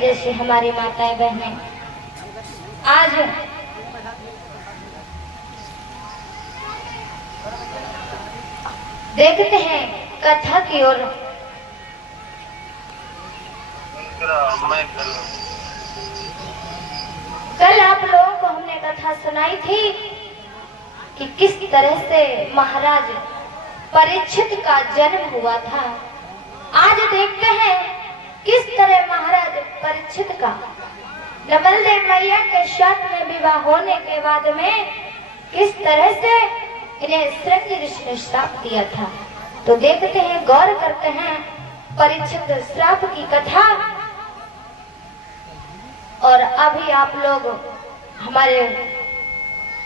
वजह से हमारी माताएं बहनें आज देखते हैं कथा की ओर। कल आप लोगों को हमने कथा सुनाई थी कि किस तरह से महाराज परीक्षित का जन्म हुआ था। आज देखते हैं किस तरह महाराज परीक्षित का नवल देव मैया के साथ में विवाह होने के बाद में किस तरह से इन्हें श्रृंग ऋषि ने श्राप दिया था। तो देखते हैं, गौर करते हैं परीक्षित श्राप की कथा। और अभी आप लोग हमारे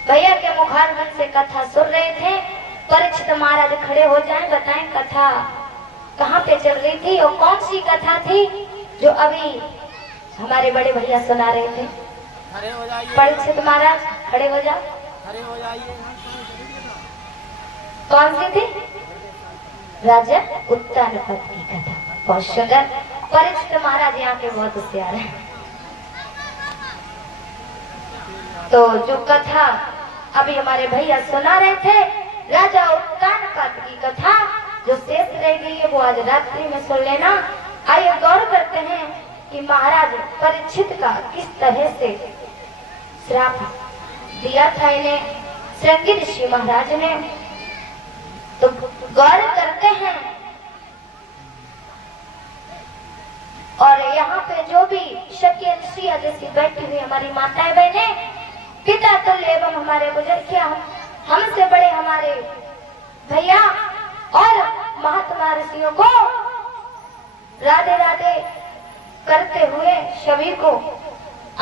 भैया के मुखारबिंद से कथा सुन रहे थे। परीक्षित महाराज खड़े हो जाएं, बताएं कथा कहाँ पे चल रही थी और कौन सी कथा थी जो अभी हमारे बड़े भैया सुना रहे थे। परीक्षित महाराज खड़े हो जाओ, खड़े हो जाइए। कौन सी थी? राजा उत्तानपाद की कथा। बहुत सुंदर। परीक्षित महाराज यहाँ के बहुत होशियार हैं। तो जो कथा अभी हमारे भैया सुना रहे थे, राजा उत्तानपाद की कथा जो शेष रह गई है वो आज रात्रि में सुन लेना। आइए गौर करते हैं कि महाराज परीक्षित का किस तरह से श्राप दिया था इन्हें श्रृंग ऋषि महाराज ने। तो गौर करते हैं। और यहाँ पे जो भी शक्य ऋषिया जैसी बैठी हुई हमारी माताएं बहनें, पिता तुल्य एवं हमारे बुजुर्ग, हमसे बड़े हमारे भैया और महात्मा ऋषियों को राधे राधे करते हुए सभी को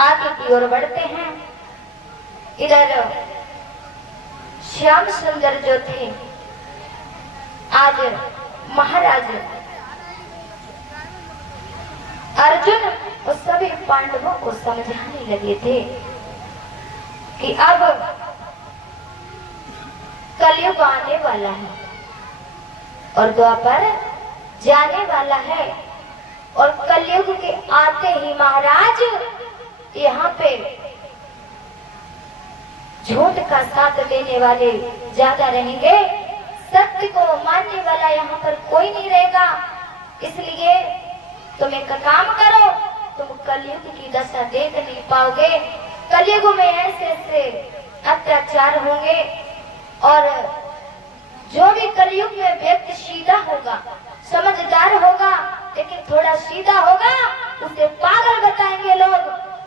आगे की ओर बढ़ते हैं। इधर श्याम सुंदर जो थे आज महाराज अर्जुन और सभी पांडवों को समझाने लगे थे कि अब कलयुग आने वाला है और द्वापर जाने वाला है। और कलयुग के आते ही महाराज यहाँ पे झूठ का साथ देने वाले ज्यादा रहेंगे, सत्य को मानने वाला यहाँ पर कोई नहीं रहेगा। इसलिए तुम एक काम करो, तुम कलयुग की दशा देख नहीं पाओगे। कलयुग में ऐसे ऐसे अत्याचार होंगे और जो भी कलयुग में व्यक्ति सीधा होगा, समझदार होगा, लेकिन थोड़ा सीधा होगा, उसे पागल बताएंगे लोग।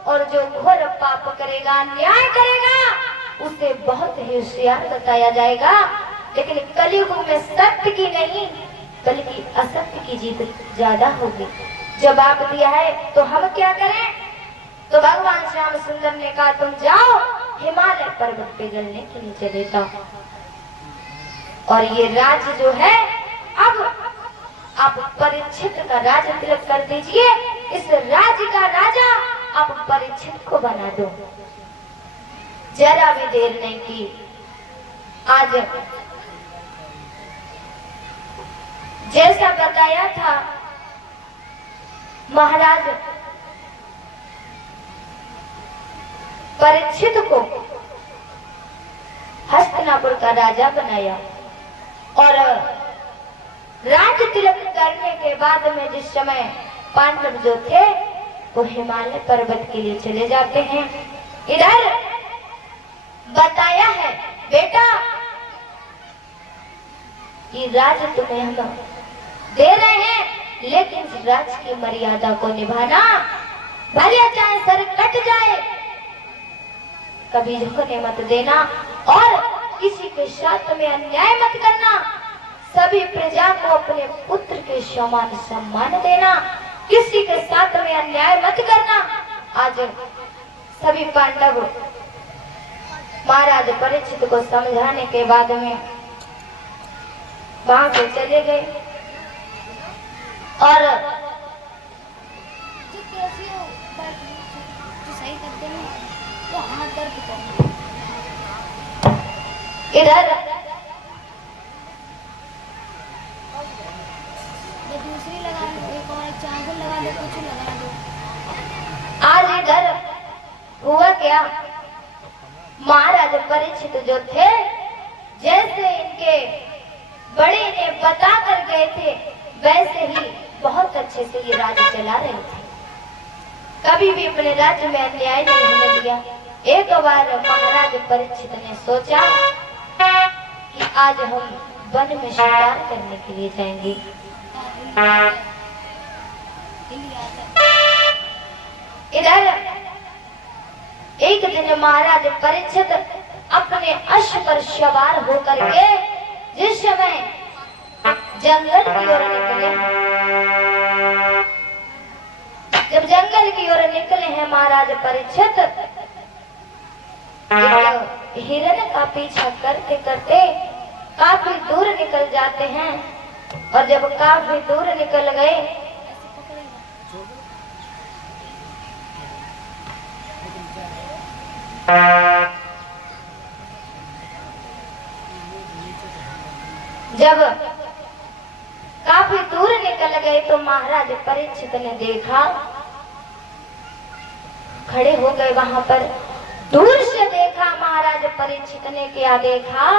और जो घोर पाप करेगा, अन्याय करेगा, उसे बहुत ही होशियार बताया जाएगा। लेकिन कलयुग में सत्य की नहीं बल्कि असत्य की जीत ज्यादा होगी। जवाब दिया है तो हम क्या करें? तो भगवान श्याम सुंदर ने कहा तुम जाओ हिमालय पर्वत पे जलने के लिए चले जाओ। और ये राज्य जो है अब आप परीक्षित का राज्य तिलक कर दीजिए। इस राज्य का राजा आप परीक्षित को बना दो। जरा भी देर नहीं की। आज जैसा बताया था महाराज परीक्षित को हस्तिनापुर का राजा बनाया और राज्य तिलक करने के बाद में जिस समय पांडव जो थे वो हिमालय पर्वत के लिए चले जाते हैं। इधर बताया है बेटा कि राज्य तुम्हें हम दे रहे हैं, लेकिन इस राज्य की मर्यादा को निभाना, भले चाहे सर कट जाए, कभी झुकने मत देना और किसी के साथ में अन्याय मत करना। सभी प्रजा को अपने पुत्र के समान सम्मान देना, किसी के साथ में अन्याय मत करना। आज सभी पांडव महाराज परीक्षित को समझाने के बाद में वहां से चले गए और इधर दूसरी लगा लो, एक और चांगुल लगा लो, कुछ लगा दो। गया। महाराज परीक्षित जो थे, जैसे इनके बड़े ने बता कर गए थे, वैसे ही बहुत अच्छे से ये राज्य चला रहे थे। कभी भी अपने राज्य में अन्याय नहीं होने दिया। एक बार महाराज परीक्षित ने सोचा कि आज हम वन में शिकार करने के लिए जाएंगे। इधर एक दिन महाराज परीक्षित अपने अश्व पर सवार होकर के जिस समय जंगल की ओर निकले, जब जंगल की ओर निकले हैं महाराज परीक्षित, हिरण का पीछा करते करते काफी दूर निकल जाते हैं। और जब काफी दूर निकल गए, जब काफी दूर निकल गए तो महाराज परीक्षित ने देखा, खड़े हो गए वहां पर। दूर से देखा महाराज परीक्षित ने, क्या देखा?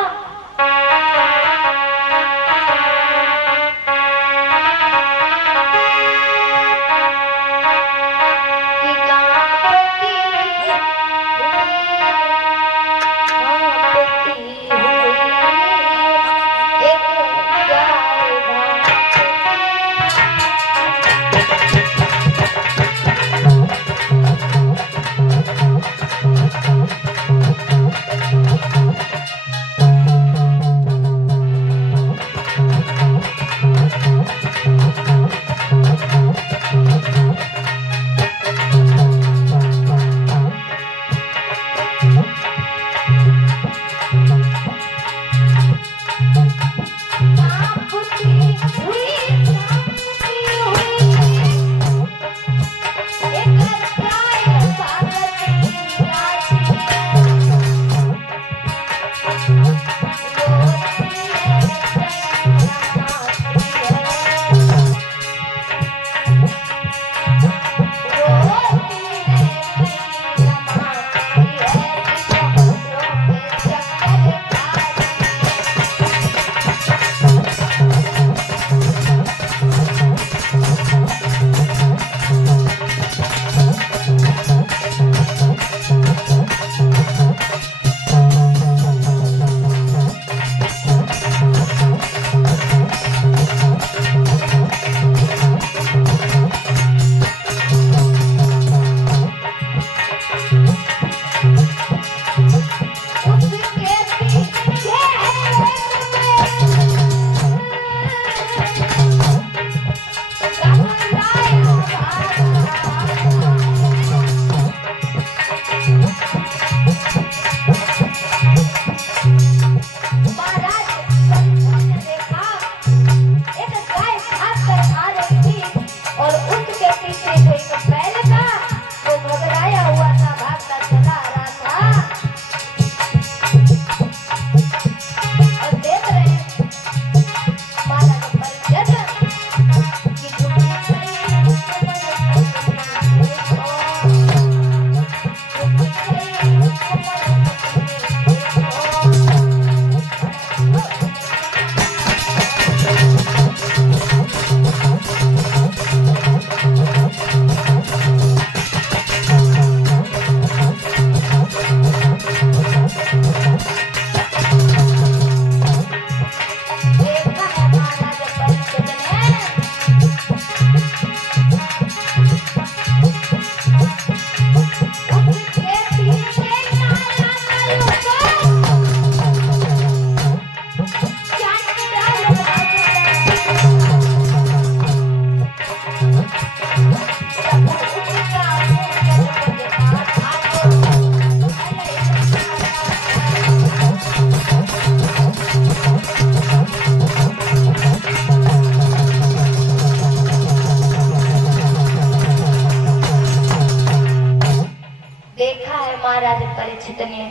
महाराज परीक्षित ने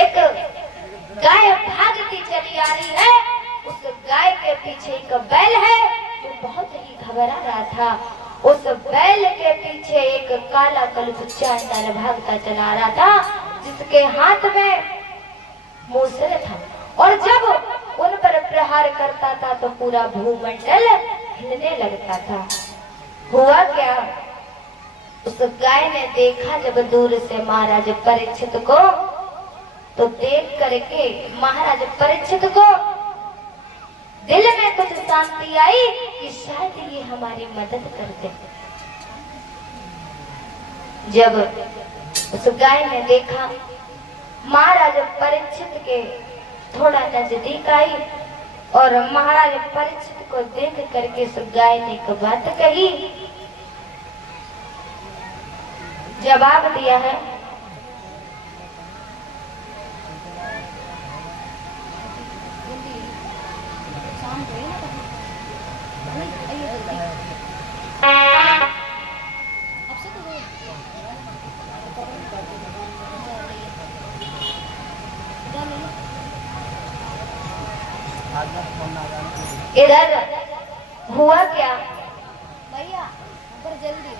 एक गाय भागती चली आ रही है। उस गाय के पीछे एक बैल है जो बहुत ही घबरा रहा था। उस बैल के पीछे एक एक काला कलुष चांडाल भागता चला आ रहा था, जिसके हाथ में मूसल था, और जब उन पर प्रहार करता था तो पूरा भूमंडल हिलने लगता था। हुआ क्या, उस गाय ने देखा जब दूर से महाराज परीक्षित को, तो देख करके महाराज परीक्षित को दिल में कुछ शांति आई कि शायद ये हमारी मदद कर दे। जब उस गाय ने देखा महाराज परीक्षित के थोड़ा नजदीक आई और महाराज परीक्षित को देख करके उस गाय ने एक बात कही, जवाब दिया है, इधर हुआ क्या भैया ऊपर जल्दी।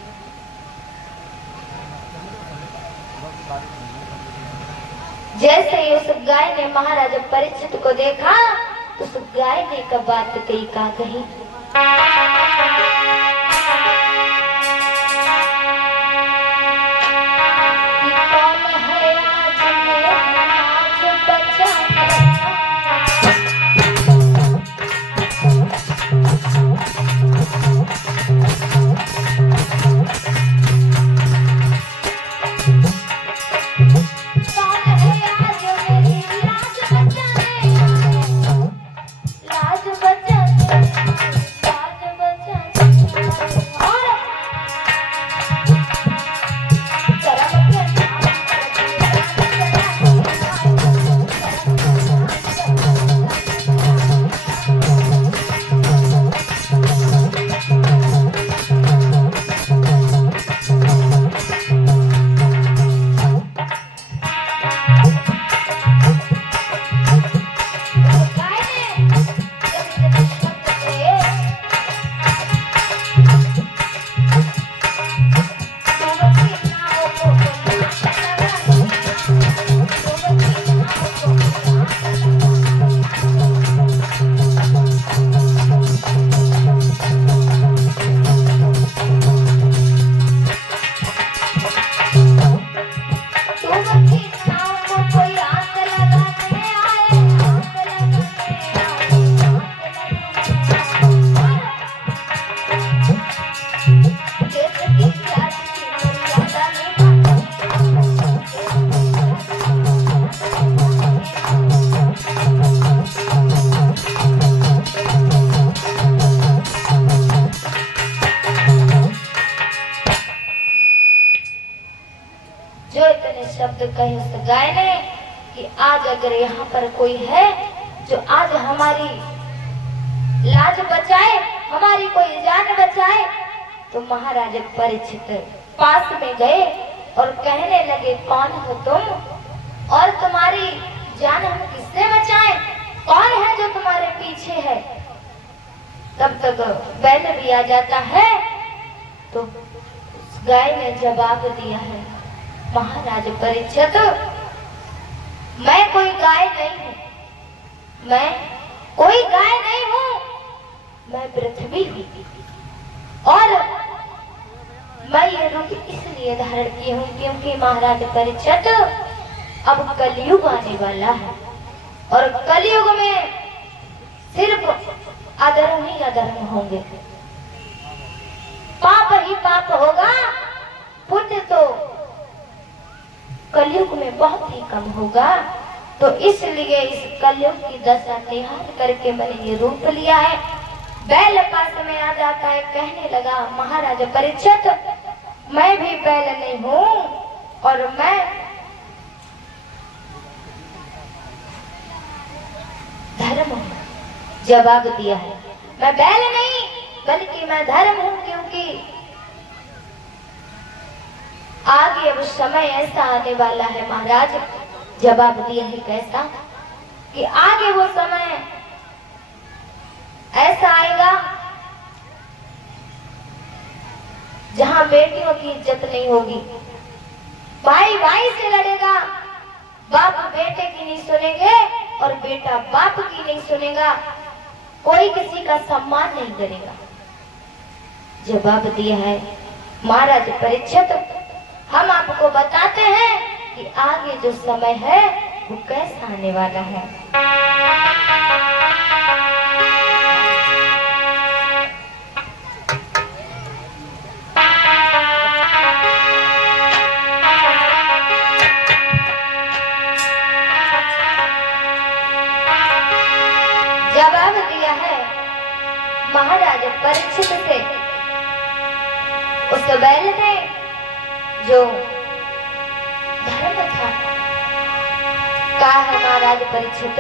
जैसे ही उस गाय ने महाराज परीक्षित को देखा तो उस गाय ने एक बात कही, का कही, शब्द कहे उस गाय ने कि आज अगर यहाँ पर कोई है जो आज हमारी लाज बचाए, हमारी कोई जान बचाए, तो महाराज परीक्षित पास में गए और कहने लगे, कौन हो तुम और तुम्हारी जान हम किससे बचाएं? कौन है जो तुम्हारे पीछे है? तब तक बैल भी आ जाता है। तो गाय ने जवाब दिया है, महाराज परीक्षित, मैं कोई गाय नहीं हूँ, मैं कोई गाय नहीं हूँ, मैं पृथ्वी हूँ और मैं ये रूप इसलिए धारण की हूँ क्योंकि महाराज परीक्षित अब कलयुग आने वाला है और कलयुग में सिर्फ अधर्म ही अधर्म होंगे, पाप ही पाप होगा, पुण्य तो कलयुग में बहुत ही कम होगा। तो इसलिए इस कलयुग की दशा निहार करके मैंने ये रूप लिया है। बैल पास में आ जाता है, कहने लगा, महाराज परीक्षित, मैं भी बैल नहीं हूँ और मैं धर्म हूँ। जवाब दिया है, मैं बैल नहीं बल्कि मैं धर्म हूँ, क्योंकि आगे अब समय ऐसा आने वाला है। महाराज जवाब दिया है, कैसा कि आगे वो समय ऐसा आएगा जहाँ बेटियों की इज्जत नहीं होगी, भाई भाई से लड़ेगा, बाप बेटे की नहीं सुनेंगे और बेटा बाप की नहीं सुनेगा, कोई किसी का सम्मान नहीं करेगा। जवाब दिया है महाराज परीक्षित। हम आपको बताते हैं कि आगे जो समय है वो कैसा आने वाला है। जवाब दिया है महाराज परीक्षित से उस बैल ने जो धर्म था। कहा है महाराज परीक्षित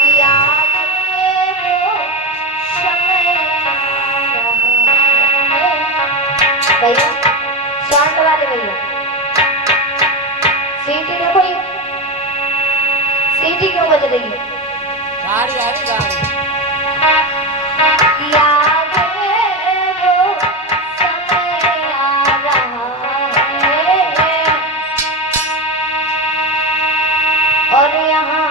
कि आगे वो समय है। भैया शांत वाले भैया, सीटी देखो, ये सीटी क्यों बज रही है? गाड़ी आ रही गाड़ी। कि आगे वो समय आ रहा है और यहाँ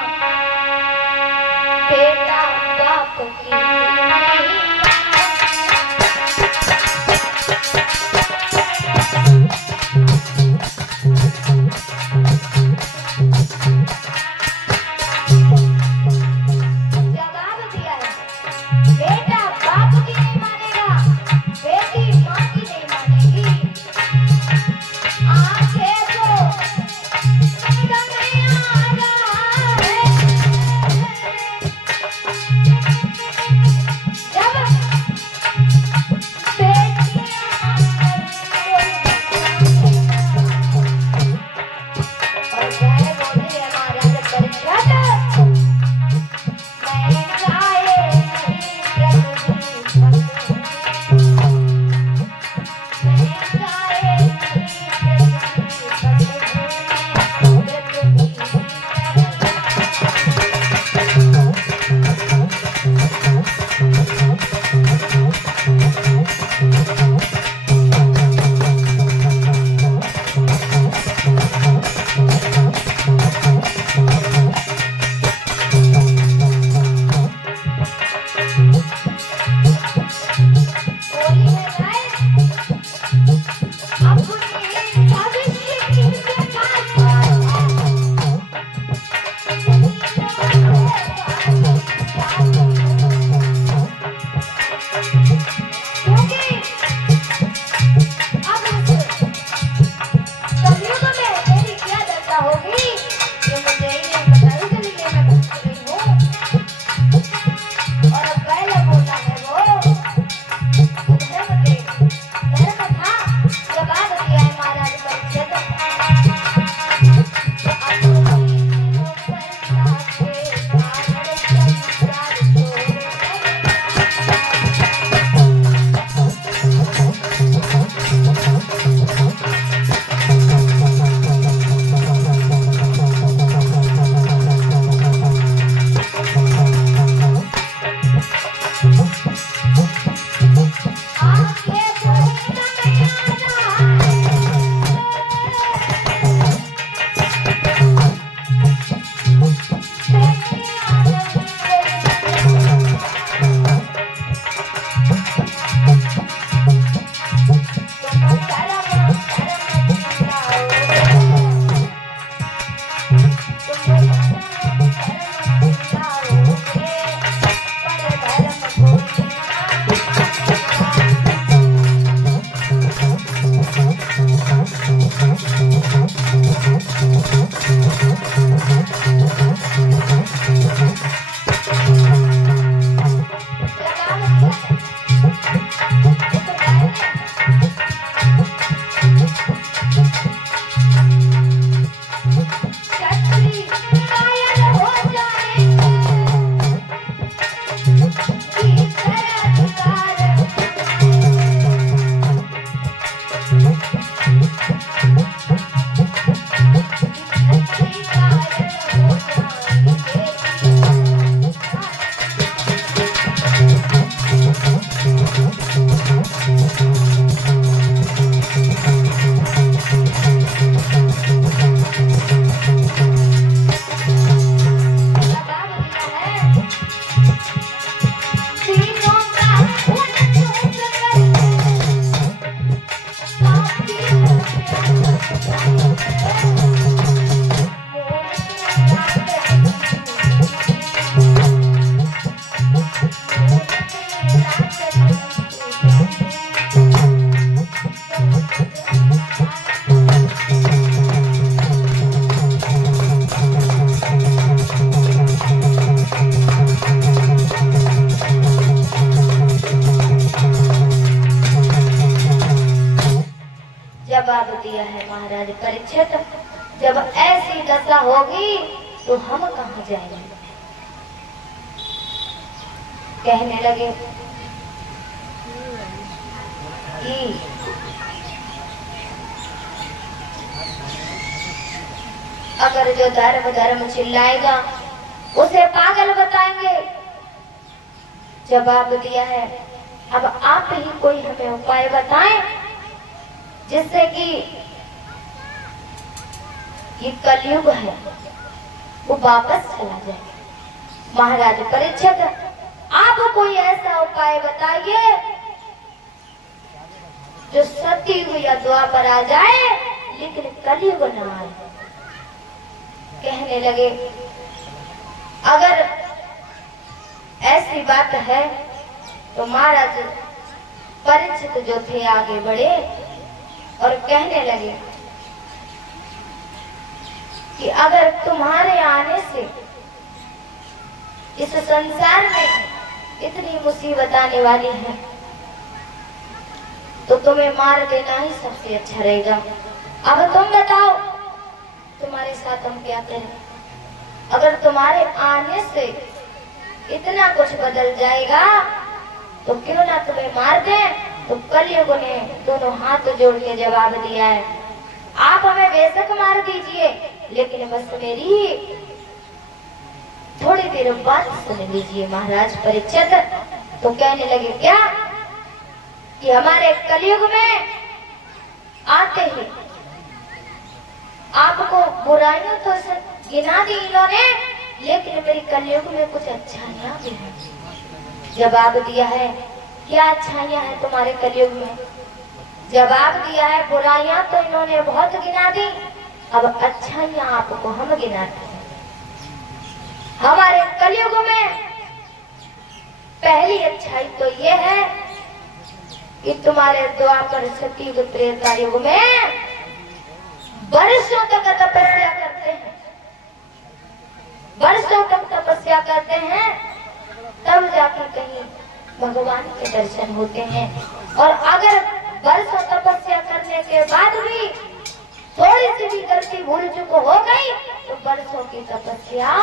बेटा बाप की नहीं। जवाब दिया है बेटा बाप की नहीं मानेगा, बेटी माँ की नहीं मानेगी। आगे वो समय आ रहा है जब बेटियां और जय बोले महाराज परीक्षित। मैं जाए नहीं रखती पत्नी, मैं जाए नहीं रखती होली है गाय अपने भविष्य की क्योंकि जवाब दिया है महाराज परीक्षित, जब ऐसी दशा होगी तो हम कहाँ जाएंगे। कहने लगे कि अगर जो धर्म धर्म चिल्लाएगा उसे पागल बताएंगे। जवाब दिया है अब आप ही कोई हमें उपाय बताएं जिससे कि ये कलयुग है वो वापस चला जाए। महाराज परीक्षित आप कोई ऐसा उपाय बताइए जो सतयुग या द्वापर आ जाए लेकिन कलयुग न आए। कहने लगे अगर ऐसी बात है तो महाराज परीक्षित जो थे आगे बढ़े और कहने लगे कि अगर तुम्हारे आने से इस संसार में इतनी मुसीबत आने वाली है तो तुम्हें मार देना ही सबसे अच्छा रहेगा। अब तुम बताओ तुम्हारे साथ हम क्या करें। अगर तुम्हारे आने से इतना कुछ बदल जाएगा तो क्यों ना तुम्हें मार दें। तो कलयुग ने दोनों हाथ जोड़ के जवाब दिया है आप हमें बेशक मार दीजिए लेकिन बस मेरी थोड़ी देर बात सुन लीजिए। महाराज परीक्षित तो कहने लगे क्या कि हमारे कलयुग में आते ही आपको बुराइयों तो गिना दी इन्होंने लेकिन मेरी कलयुग में कुछ अच्छाइयां भी हैं। जवाब दिया है क्या अच्छाइयां हैं तुम्हारे कलयुग में। जवाब दिया है बुराइयां तो इन्होंने बहुत गिना दी अब अच्छाइयां आपको हम गिनाते हैं। हमारे कलयुग में पहली अच्छाई तो ये है कि तुम्हारे द्वापर सतयुग त्रेता युग में वर्षों तक तपस्या करते हैं, वर्षों तक तपस्या करते हैं तब जाकर कहीं भगवान के दर्शन होते हैं। और अगर वर्षों तपस्या करने के बाद भी थोड़ी सी भी गलती भूल चूक हो गई तो वर्षों की तपस्या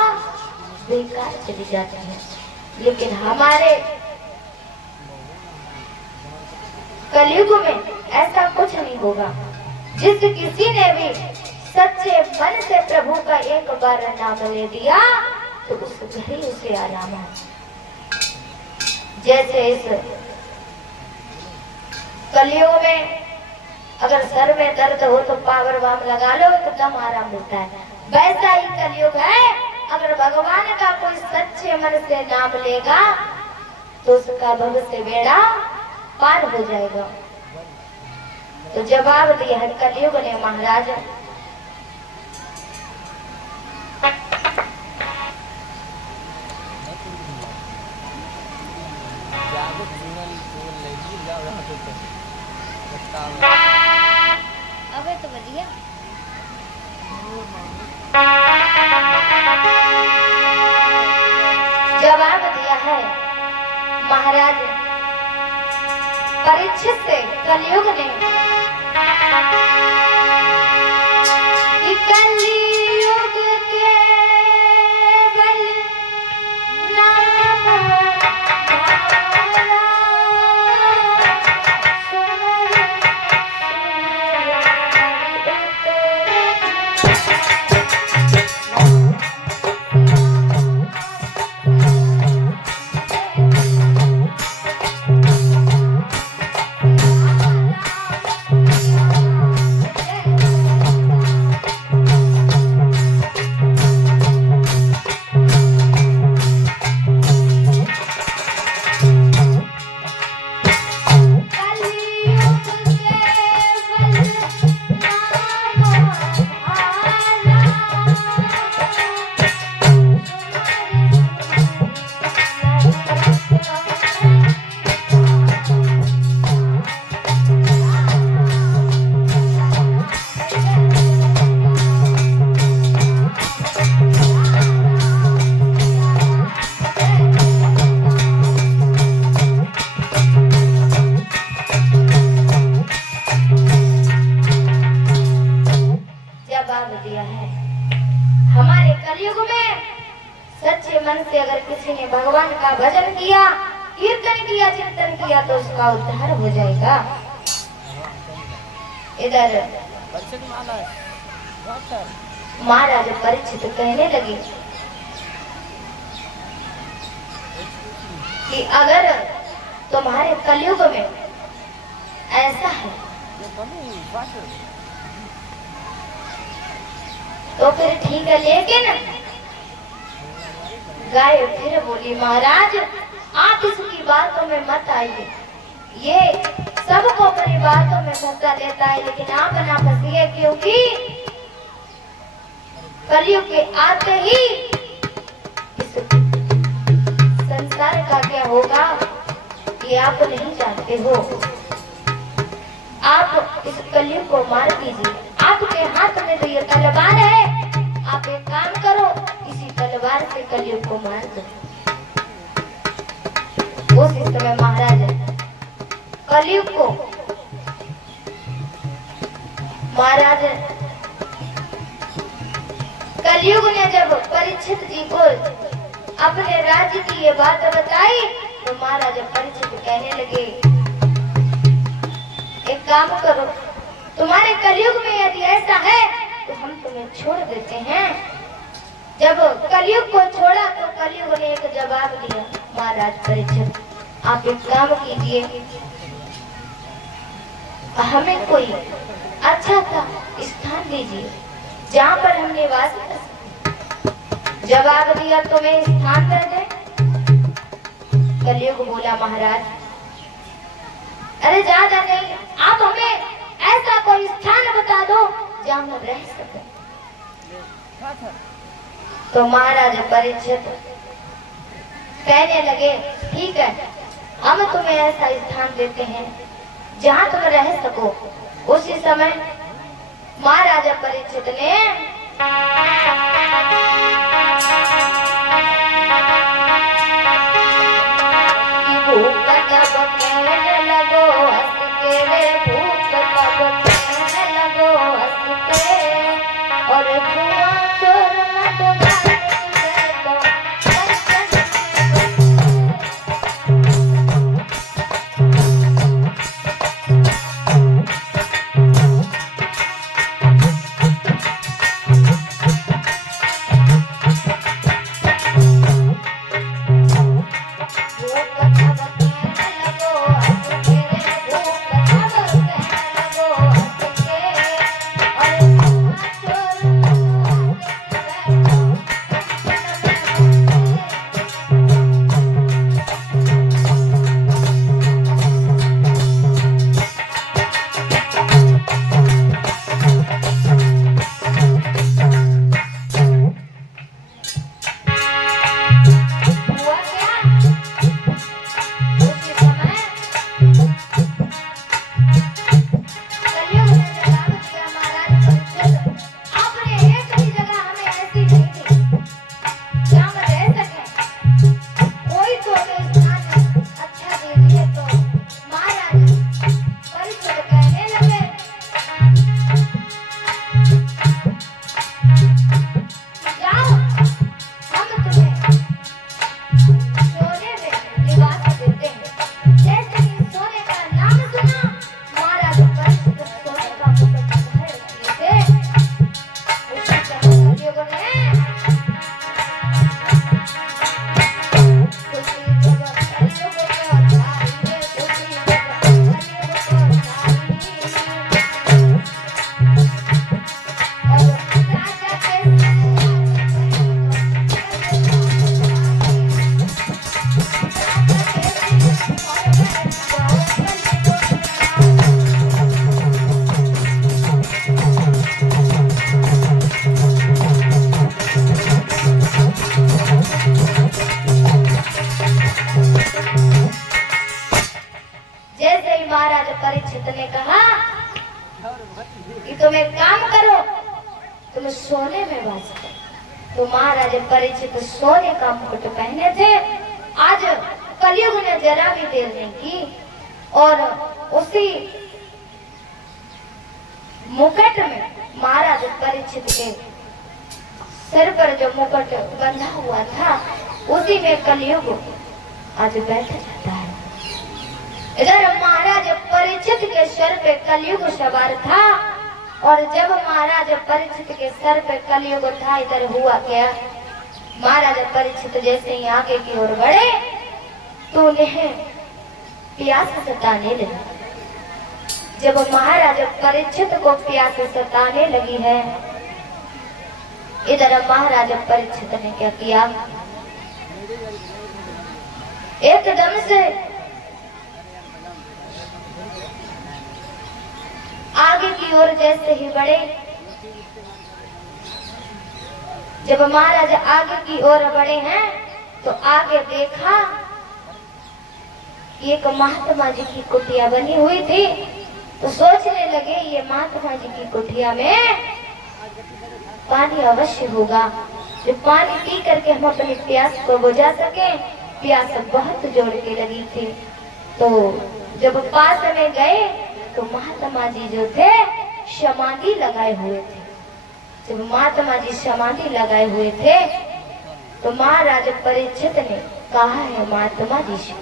बेकार चली जाती है। लेकिन हमारे कलयुग में ऐसा कुछ नहीं होगा। जिस किसी ने भी सच्चे मन से प्रभु का एक बार नाम ले दिया तो उस घर ही उसे आराम है। जैसे इस कलयुग में अगर सर में दर्द हो तो पावर बाम लगा लो तो दम आराम मिलता है, वैसा ही कलयुग है। अगर भगवान का कोई सच्चे मन से नाम लेगा तो उसका भव से बेड़ा पार हो जाएगा। तो जवाब दिया है कलयुग ने महाराज अबे तो बढ़िया जवाब दिया है महाराज परीक्षित से कलयुग ने कि कलयुग के बल नाम मन से अगर किसी ने भगवान का भजन किया, कीर्तन किया, चिंतन किया तो उसका उद्धार हो जाएगा। इधर महाराज परीक्षित कहने लगे कि अगर तुम्हारे कलयुग में ऐसा है तो फिर ठीक है, लेकिन गाय फिर बोली महाराज आप इसकी बातों में मत आइए, ये सबको अपनी बातों में धक्का देता है, लेकिन आप ना फंसिए, क्योंकि कलयुग के आते ही इस संसार का क्या होगा ये आप नहीं जानते हो। आप इस कलयुग को मार दीजिए, आपके हाथ में तो ये तलवार है, आप एक काम करो इसी तलवार से कलयुग को मार दो। उस समय महाराज कलयुग को महाराज कलयुग ने जब परीक्षित जी को अपने राज्य की ये बात बताई तो महाराज परीक्षित कहने लगे एक काम करो, तुम्हारे कलयुग में यदि ऐसा है तो हम तुम्हें छोड़ देते हैं। जब कलयुग को छोड़ा तो कलयुग ने एक जवाब दिया, महाराज परीक्षित आप एक काम कीजिए, हमें कोई अच्छा सा स्थान दीजिए जहाँ पर हम निवास कर सकें। जवाब दिया तुम्हें स्थान दे दे। कलयुग बोला महाराज अरे ज्यादा नहीं, आप हमें ऐसा कोई स्थान बता दो जहाँ हम रह सकें। तो महाराज परीक्षित कहने लगे ठीक है, हम तुम्हें ऐसा स्थान देते हैं जहाँ तुम रह सको। उसी समय महाराजा परीक्षित ने भूख कब कहने लगो हंस के रे, भूख कब कहने लगो हंस के, और धुआं चोर न डुबा परीक्षित ने कहा कि तुम एक काम करो, तुम सोने में वास करो। तो महाराज परीक्षित सोने का मुकुट पहने थे। आज कलयुग ने जरा भी देर नहीं की और उसी मुकुट में महाराज परीक्षित के सिर पर जो मुकुट बंधा हुआ था उसी में कलयुग आज बैठ जाता है। इधर महाराज परीक्षित के सर पे कलयुग सवार था, और जब महाराज परीक्षित के सर पे कलयुग था, इधर हुआ क्या, महाराज परीक्षित जैसे ही आगे की ओर बढ़े तो उन्हें प्यास सताने लगी। जब महाराज परीक्षित को प्यास सताने लगी है, इधर महाराज परीक्षित ने क्या किया, एकदम से आगे की ओर जैसे ही बढ़े, जब महाराज आगे की ओर बढ़े हैं तो आगे देखा एक महात्मा जी की कुटिया बनी हुई थी। तो सोचने लगे ये महात्मा जी की कुटिया में पानी अवश्य होगा, जो पानी पी करके हम अपनी प्यास को बुझा सके। प्यास बहुत जोर के लगी थी। तो जब पास में गए तो महात्मा जी जो थे समाधि लगाए हुए थे। जब महात्मा जी समाधि लगाए हुए थे तो महाराज परीक्षित ने कहा है महात्मा जी से,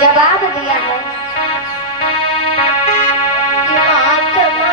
जवाब दिया है कि महात्मा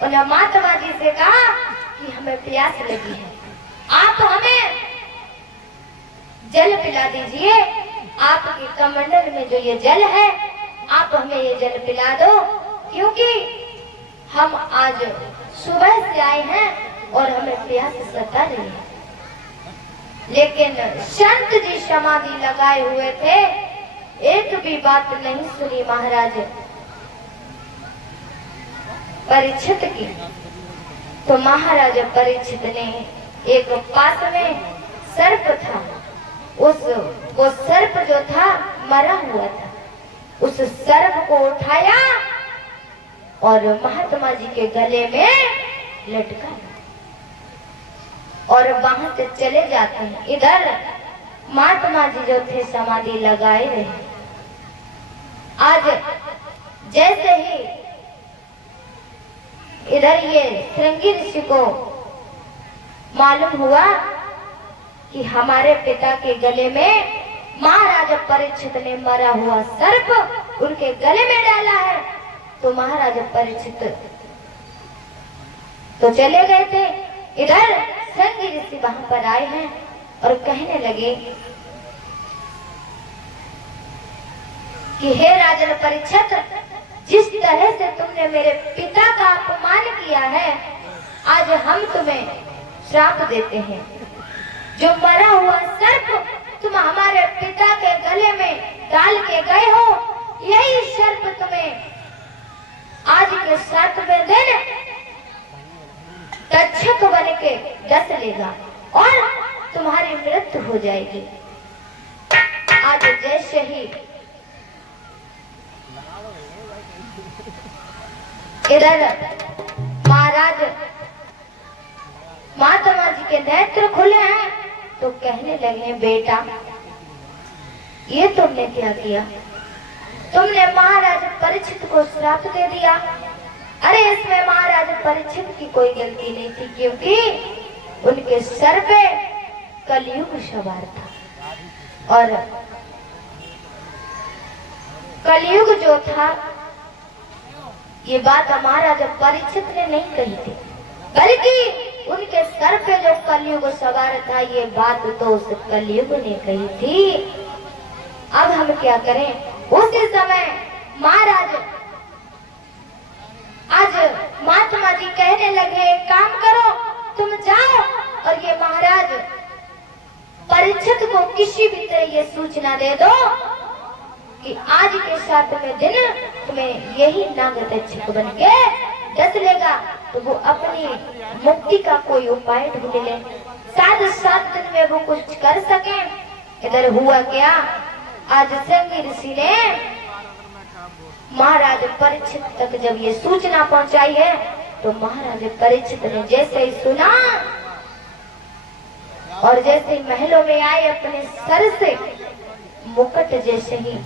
उन्हें महात्मा जी से कहा कि हमें प्यास लगी है, आप हमें जल पिला दीजिए। आपके कमंडल में जो ये जल है, आप हमें ये जल पिला दो, क्योंकि हम आज सुबह से आए हैं और हमें प्यास सता रही है। लेकिन संत जी समाधि लगाए हुए थे, एक भी बात नहीं सुनी महाराज परीक्षित की। तो महाराज परीक्षित ने एक पास में सर्प था, वो सर्प जो था मरा हुआ था, उस सर्प को उठाया और महात्मा जी के गले में लटका और वहां से चले जाते हैं। इधर महात्मा जी जो थे समाधि लगाए रहे। आज जैसे ही इधर ये श्रृंगी ऋषि को मालूम हुआ कि हमारे पिता के गले में महाराजा परीक्षित ने मरा हुआ सर्प उनके गले में डाला है, तो महाराजा परीक्षित तो चले गए थे। इधर श्रृंगी ऋषि वहां पर आए हैं और कहने लगे कि हे राजन परीक्षित, जिस तरह से तुमने मेरे पिता का अपमान किया है, आज हम तुम्हें श्राप देते हैं। जो मरा हुआ सर्प तुम हमारे पिता के गले में डाल के गए हो, यही सर्प तुम्हें आज के 7वें दिन तक्षक बन के डस लेगा और तुम्हारी मृत्यु हो जाएगी। आज जैसे ही इधर महाराज महात्मा जी के नेत्र खुले हैं, तो कहने लगे बेटा, ये तुमने क्या किया? तुमने महाराज परीक्षित को श्राप दे दिया। अरे इसमें महाराज परीक्षित की कोई गलती नहीं थी, क्योंकि उनके सर पे कलयुग सवार था और कलयुग जो था, ये बात महाराज परीक्षित ने नहीं कही थी, बल्कि उनके सर पे जो कलयुग सवार था, ये बात तो उस कलयुग ने कही थी। अब हम क्या करें? उसी समय महाराज आज महात्मा जी कहने लगे, काम करो, तुम जाओ और ये महाराज परीक्षित को किसी भी तरह ये सूचना दे दो कि आज के 7वें दिन तुम्हें यही नागतक्षक बन के डस लेगा, तो वो अपनी मुक्ति का कोई उपाय ढूंढ ले, शायद 7 दिन में वो कुछ कर सके। इधर हुआ क्या, आज श्रृंगी ऋषि ने महाराज परीक्षित तक जब ये सूचना पहुंचाई है, तो महाराज परीक्षित ने जैसे ही सुना और जैसे ही महलों में आए, अपने सर से मुकुट जैसे ही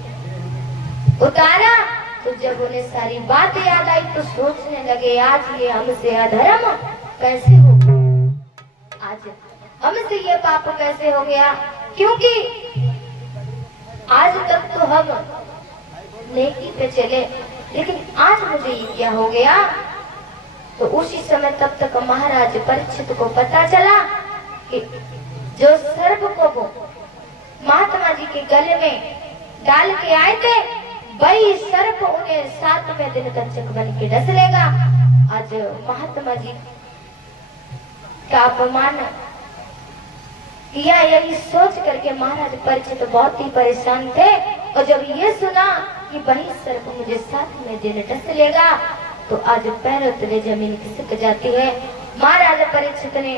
उतारा, तो जब उन्हें सारी बात याद आई तो सोचने लगे, आज ये हमसे अधर्म कैसे हो गया, आज हमसे ये पाप कैसे हो गया, क्योंकि आज तक तो हम नेकी पे चले, लेकिन आज मुझे ये क्या हो गया। तो उसी समय तब तक महाराज परीक्षित को पता चला कि जो सर्प को वो महात्मा जी के गले में डाल के आए थे, वही सर्प उन्हें 7वें दिन तक्षक बन के डस लेगा। आज महात्मा जी का अपमान किया, यही सोच करके महाराज परीक्षित बहुत ही परेशान थे। और जब ये सुना कि वही सर्प मुझे 7वें दिन डस लेगा, तो आज पैरों तले जमीन खिसक जाती है। महाराज परीक्षित ने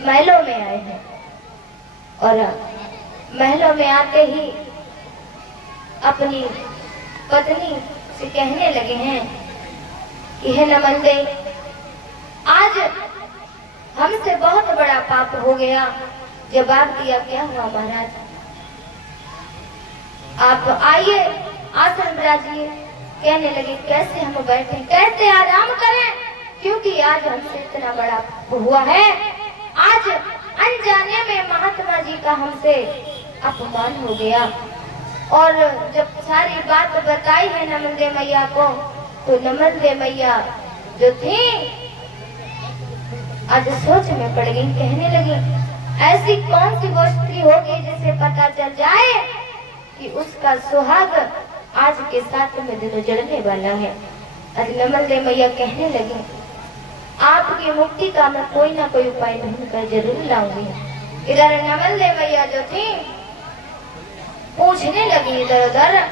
महलों में आए हैं और महलों में आते ही अपनी पत्नी से कहने लगे हैं कि हे नमंदे, आज हमसे बहुत बड़ा पाप हो गया। जवाब दिया, क्या हुआ महाराज? आप आइए, आसन बिराजिए। कहने लगे, कैसे हम बैठे, कैसे आराम करें, क्योंकि आज हमसे इतना बड़ा हुआ है। आज अनजाने में महात्मा जी का हमसे अपमान हो गया। और जब सारी बात बताई है नमंदे मैया को, तो नमंदे मैया जो थी आज सोच में पड़ गई। कहने लगी, ऐसी कौन सी गोष्ठी होगी जिसे पता चल जाए कि उसका सुहाग आज के साथ में दिनों जड़ने वाला है। आज नमल दे मैया कहने लगी, आपकी मुक्ति का मैं कोई ना कोई उपाय ढूंढ कर जरूर लाऊंगी। इधर नमल दे मैया जो थी पूछने लगी इधर उधर,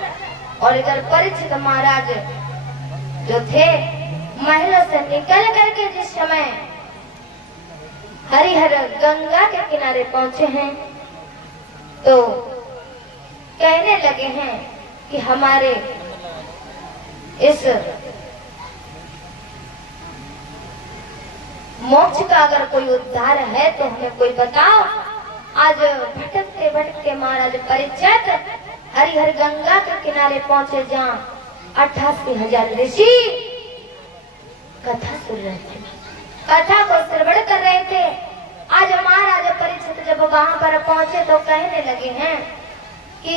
और इधर परीक्षित महाराज जो थे महलों से निकल करके जिस समय हरिहर गंगा के किनारे पहुंचे हैं तो कहने लगे हैं कि हमारे इस मोक्ष का अगर कोई उद्धार है तो हमें कोई बताओ। आज भटकते भटकते महाराज परीक्षित हरिहर गंगा के किनारे पहुंचे जहाँ 88,000 ऋषि कथा सुन रहे थे, कथा को श्रवण कर रहे थे। आज महाराज परीक्षित जब वहां पर पहुंचे तो कहने लगे हैं कि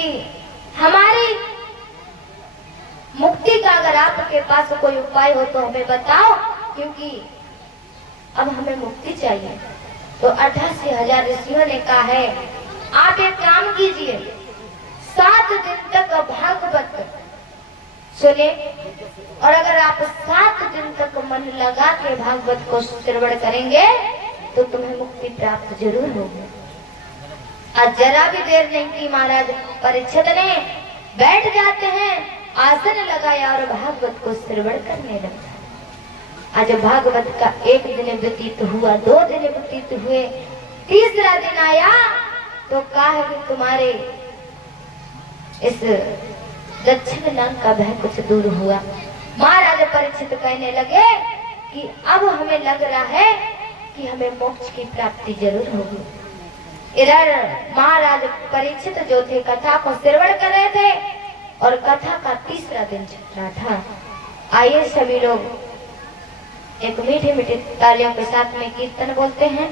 हमारी मुक्ति का अगर आपके पास कोई उपाय हो तो हमें बताओ, क्योंकि अब हमें मुक्ति चाहिए। तो 88,000 ऋषियों ने कहा है, आप एक काम कीजिए, 7 दिन तक भागवत सुने, और अगर आप 7 दिन तक मन लगा के भागवत को श्रवण करेंगे तो तुम्हें मुक्ति प्राप्त जरूर होगी। आज जरा भी देर नहीं की, महाराज परीक्षित ने बैठ जाते हैं, आसन लगाया और भागवत को श्रवण करने लगा। आज भागवत का 1 दिन व्यतीत हुआ, 2 दिन व्यतीत हुए, तीसरा दिन आया तो कहा कि तुम्हारे इस दक्षिण नाग का भय कुछ दूर हुआ। महाराज परीक्षित कहने लगे कि अब हमें लग रहा है कि हमें मोक्ष की प्राप्ति जरूर होगी। इधर महाराज परीक्षित जो थे कथा को श्रवण कर रहे थे और कथा का तीसरा दिन चल रहा था। आइए सभी लोग एक मीठे मीठे तालियों के साथ में कीर्तन बोलते हैं।